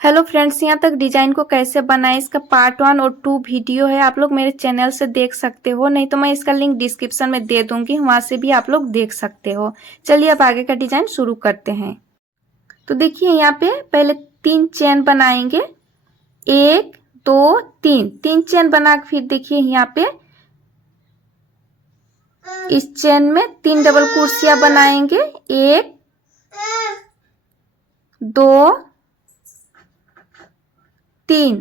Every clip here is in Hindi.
हेलो फ्रेंड्स, यहाँ तक डिजाइन को कैसे बनाएं इसका पार्ट 1 और 2 वीडियो है। आप लोग मेरे चैनल से देख सकते हो, नहीं तो मैं इसका लिंक डिस्क्रिप्शन में दे दूंगी, वहां से भी आप लोग देख सकते हो। चलिए अब आगे का डिजाइन शुरू करते हैं। तो देखिए यहाँ पे पहले 3 चेन बनाएंगे, 1 2 3 3 चेन बना के फिर देखिए यहाँ पे इस चेन में 3 डबल कुर्सियां बनाएंगे, 1 2 3।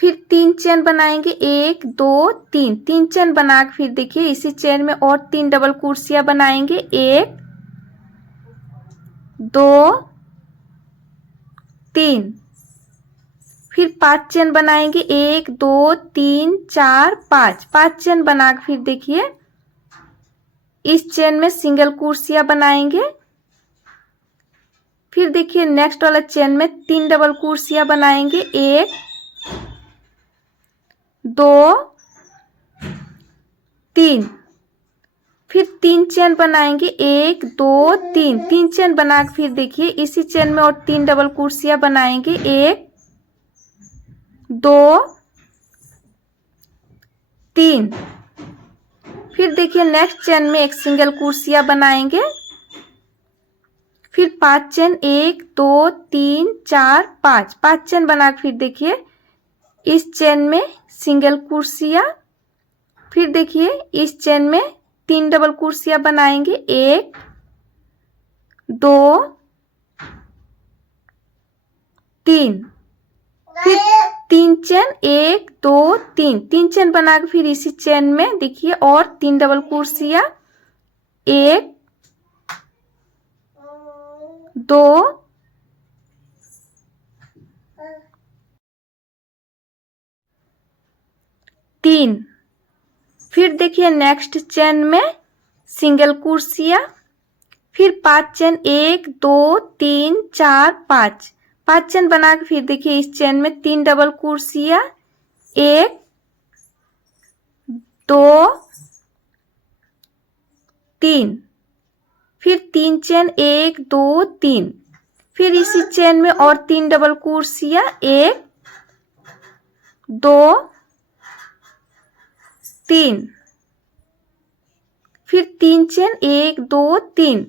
फिर 3 चेन बनाएंगे, 1 2 3 3 चेन बना के फिर देखिए इसी चेन में और 3 डबल कुर्सियां बनाएंगे, 1 2 3। फिर 5 चेन बनाएंगे, 1 2 3 4 5 5 चेन बना के फिर देखिए इस चेन में सिंगल कुर्सियां बनाएंगे। फिर देखिए नेक्स्ट वाला चेन में 3 डबल कुर्सियां बनाएंगे, 1 2 3। फिर 3 चेन बनाएंगे, 1 2 3 3 चेन बना के फिर देखिए इसी चेन में और 3 डबल कुर्सियां बनाएंगे, 1 2 3। फिर देखिए नेक्स्ट चेन में एक सिंगल कुर्सियां बनाएंगे। फिर 5 चेन, 1 2 3 4 5 5 चेन बना के फिर देखिए इस चेन में सिंगल कुर्सियां। फिर देखिए इस चेन में 3 डबल कुर्सियां बनाएंगे, 1 2 3। फिर 3 चेन, 1 2 3 3 चेन बना के फिर इसी चेन में देखिए और 3 डबल कुर्सियां, 1 2 3। फिर देखिए नेक्स्ट चेन में सिंगल कुर्सियां। फिर 5 चेन, 1 2 3 4 5 5 चेन बना के फिर देखिए इस चेन में 3 डबल कुर्सियां, 1 2 3। फिर 3 चेन, 1 2 3। फिर इसी चेन में और 3 डबल कुर्सियां, 1 2 3। फिर 3 चेन, 1 2 3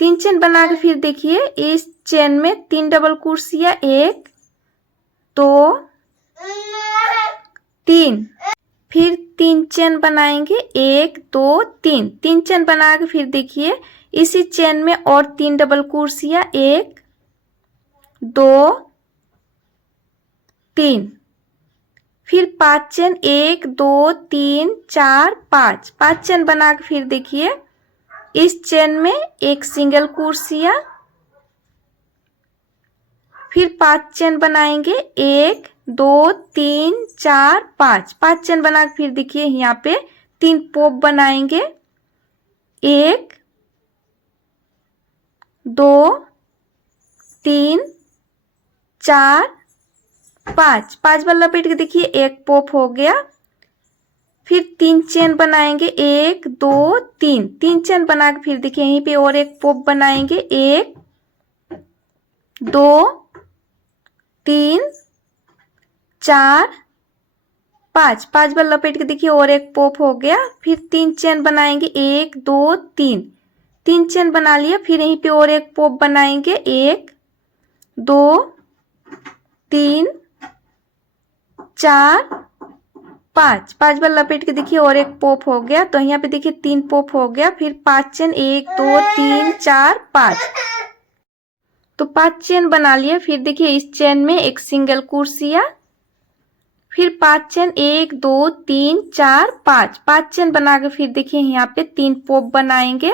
3 चेन बना के फिर देखिए इस चेन में 3 डबल कुर्सियां, 1 2 3। फिर 3 चेन बनाएंगे, 1 2 3 3 चेन बना के फिर देखिए इसी चेन में और 3 डबल कुर्सियां, 1 2 3। फिर 5 चेन, 1 2 3 4 5 5 चेन बना के फिर देखिए इस चेन में एक सिंगल कुर्सियां। फिर 5 चेन बनाएंगे, 1 2 3 4 5 5 चेन बना के फिर देखिए यहाँ पे 3 पोप बनाएंगे, 1 2 3 4 5 5 बार लपेट के देखिए एक पोप हो गया। फिर 3 चेन बनाएंगे, 1 2 3 3 चेन बना के फिर देखिए यहीं पे और एक पोप बनाएंगे, 1 2 3 4 5 5 बार लपेट के देखिए और एक पोप हो गया। फिर 3 चेन बनाएंगे, 1 2 3 3 चेन बना लिया। फिर यहीं पे और एक पोप बनाएंगे, 1 2 3 4 5 5 बार लपेट के देखिए और एक पोप हो गया। तो यहाँ पे देखिए 3 पोप हो गया। फिर 5 चेन, 1 2 3 4 5 तो 5 चेन बना लिया। फिर देखिए इस चेन में एक सिंगल कुर्सियां। फिर 5 चेन, 1 2 3 4 5 5 चेन बना के फिर देखिए यहाँ पे 3 पोप बनाएंगे,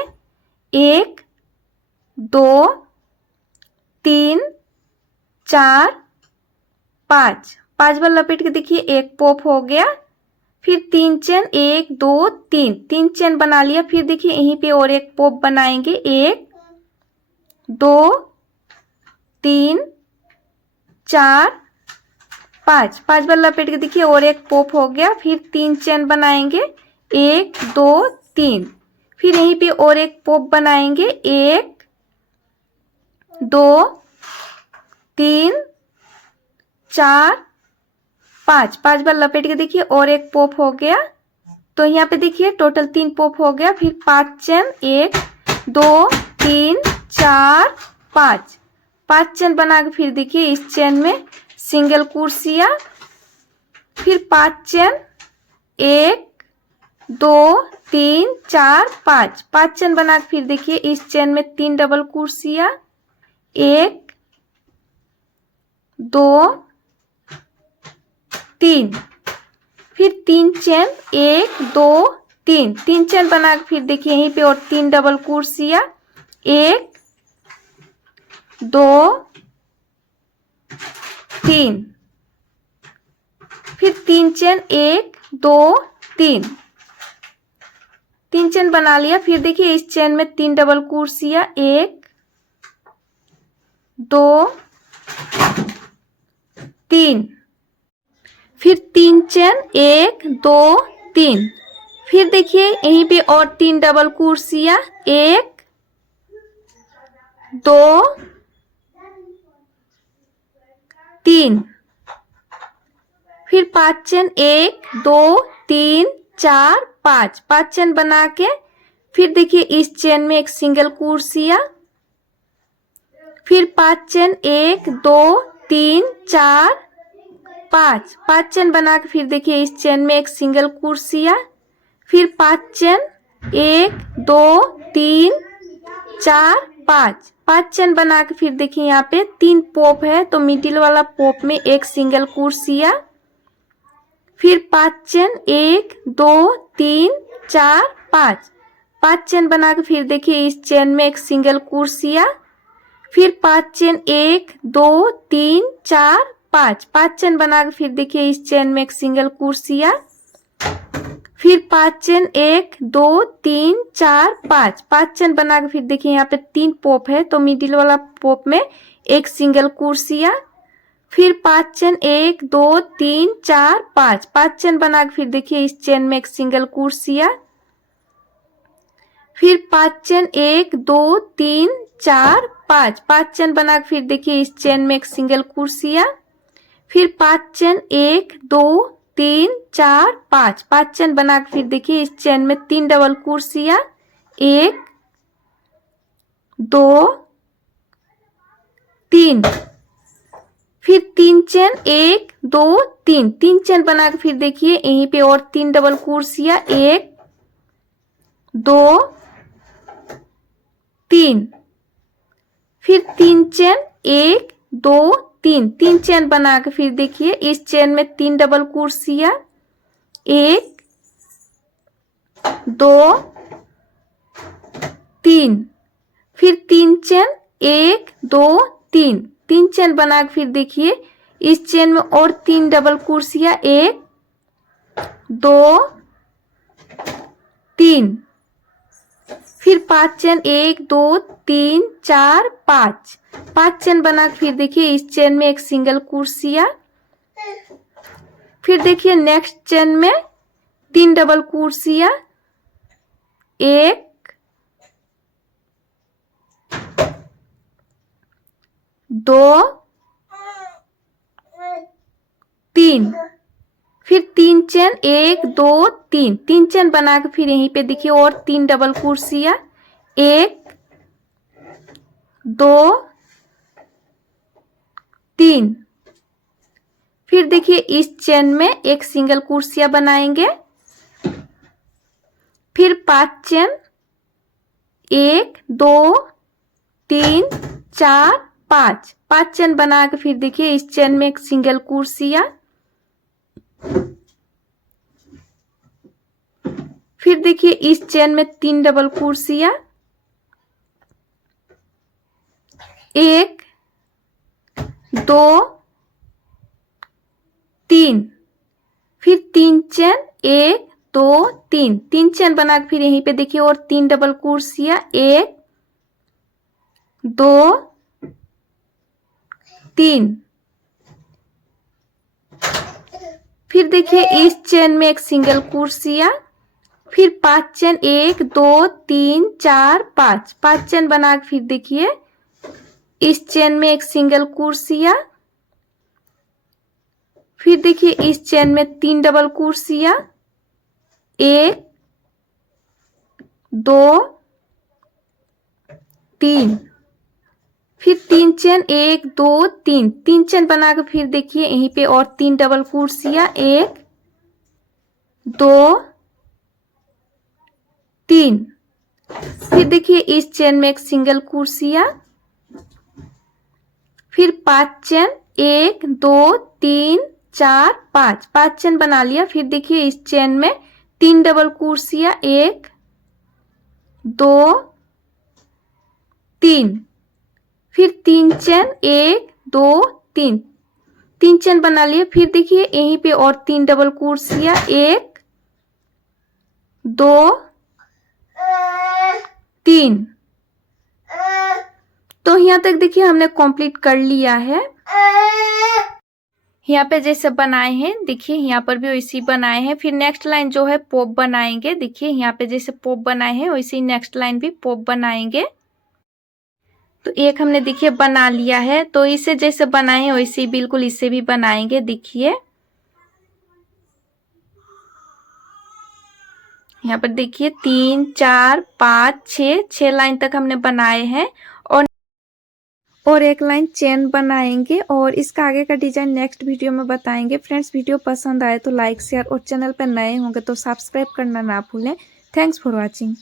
1 2 3 4 5 5 बार लपेट के देखिए एक पोप हो गया। फिर 3 चेन, 1 2 3 3 चेन बना लिया। फिर देखिए यहीं पे और एक पोप बनाएंगे, 1 2 3 4 5 5 बार लपेट के देखिए और एक पोप हो गया। फिर 3 चेन बनाएंगे, 1 2 3। फिर यहीं पे और एक पोप बनाएंगे, 1 2 3 4 5। 5 बार लपेट के देखिए और एक पॉप हो गया, तो यहाँ पे देखिए टोटल 3 पॉप हो गया। फिर 5 चेन 1 2 3 4 5। 5 चेन बना के फिर देखिए इस चेन में सिंगल क्रोशिया। फिर 5 चेन 1 2 3 4 5। 5 चेन बना के फिर देखिए इस चेन में 3 डबल क्रोशिया, 1 2 3। फिर 3 चेन 1 2 3। 3 चेन बना के फिर देखिए यहीं पे और 3 डबल क्रोशिया, 1 2 3। फिर 3 चेन 1 2 3। 3 चेन बना लिया। फिर देखिए इस चेन में 3 डबल क्रोशिया, 1 2 3। फिर 3 चेन 1 2 3। फिर देखिए यहीं पे और 3 डबल क्रोशिया, 1 2 3। फिर 5 चेन 1 2 3 4 5। 5 चेन बना के फिर देखिए इस चेन में एक सिंगल क्रोशिया। फिर 5 चेन 1 2 3 4 5। 5 चेन बना के फिर देखिए इस चेन में एक सिंगल क्रोशिया। फिर 5 चेन 1 2 3 4 5। 5 चेन बना के फिर देखिए यहाँ पे 3 पॉप है, तो मिडिल वाला पॉप में एक सिंगल क्रोशिया। फिर 5 चेन 1 2 3 4 5। 5 चेन बना के फिर देखिए इस चेन में एक सिंगल क्रोशिया। फिर 5 चेन 1 2 3 4 5। 5 चेन बना के फिर देखिए इस चेन में एक सिंगल क्रोशिया। फिर 5 चेन 1 2 3 4 5। 5 चेन बना के फिर देखिए यहाँ पे 3 पॉप है, तो मिडिल वाला पॉप में एक सिंगल क्रोशिया। फिर 5 चेन 1 2 3 4 5। 5 चेन बना के फिर देखिए इस चेन में एक सिंगल क्रोशिया। फिर 5 चेन 1 2 3 4 5। 5 चेन बना के फिर देखिए इस चेन में एक सिंगल क्रोशिया। फिर 5 चेन 1 2 3 4 5। 5 चेन बना के फिर देखिए इस चेन में 3 डबल क्रोशिया, 1 2 3। फिर 3 चेन 1 2 3। 3 चेन बना के फिर देखिए यहीं पे और 3 डबल क्रोशिया, 1 2 3। फिर 3 चेन 1 2 3। 3 चेन बना के फिर देखिए इस चेन में 3 डबल क्रोशिया, 1 2 3। फिर 3 चेन 1 2 3। 3 चेन बना के फिर देखिए इस चेन में और 3 डबल क्रोशिया, 1 2 3। फिर 5 चेन 1 2 3 4 5। 5 चेन बना के फिर देखिए इस चेन में एक सिंगल क्रोशिया। फिर देखिए नेक्स्ट चेन में 3 डबल क्रोशिया, 1 2 3। फिर 3 चेन 1 2 3। 3 चेन बना के फिर यहीं पे देखिए और 3 डबल क्रोशिया, 1 2 3। फिर देखिए इस चेन में एक सिंगल क्रोशिया बनाएंगे। फिर 5 चेन 1 2 3 4 5। 5 चेन बना के फिर देखिए इस चेन में एक सिंगल क्रोशिया। फिर देखिए इस चेन में 3 डबल क्रोशिया, 1 2 3। फिर 3 चेन 1 2 3। 3 चेन बना के फिर यहीं पे देखिए और 3 डबल क्रोशिया, 1 2 3। फिर देखिए इस चेन में एक सिंगल क्रोशिया। फिर 5 चेन 1 2 3 4 5। 5 चेन बना के फिर देखिए इस चेन में एक सिंगल कुर्सिया, फिर देखिए इस चेन में 3 डबल कुर्सिया, 1 2 3, फिर 3 चेन 1 2 3, 3 चेन बनाकर फिर देखिए यहीं पे और 3 डबल कुर्सिया, 1 2 3, फिर देखिए इस चेन में एक सिंगल कुर्सिया, फिर 5 चेन 1 2 3 4 5, 5 चेन बना लिया। फिर देखिए इस चेन में 3 डबल कुर्सिया, 1 2 3, फिर 3 चेन 1 2 3, 3 चेन बना लिए। फिर देखिए यहीं पे और 3 डबल कुर्सिया, 1 2 3। तो यहाँ तक देखिए हमने कंप्लीट कर लिया है। यहाँ पे जैसे बनाए हैं देखिए यहाँ पर भी वैसे ही बनाए हैं। फिर नेक्स्ट लाइन जो है पॉप बनाएंगे। देखिए यहाँ पे जैसे पॉप बनाए हैं वैसे ही नेक्स्ट लाइन भी पॉप बनाएंगे। तो एक हमने देखिए बना लिया है, तो इसे जैसे बनाए हैं वैसे ही बिल्कुल इसे भी बनाएंगे। देखिए यहाँ पर देखिए 3 4 5 6 लाइन तक हमने बनाए हैं और एक लाइन चेन बनाएंगे और इसका आगे का डिजाइन नेक्स्ट वीडियो में बताएंगे। फ्रेंड्स वीडियो पसंद आए तो लाइक शेयर और चैनल पर नए होंगे तो सब्सक्राइब करना ना भूलें। Thanks for watching.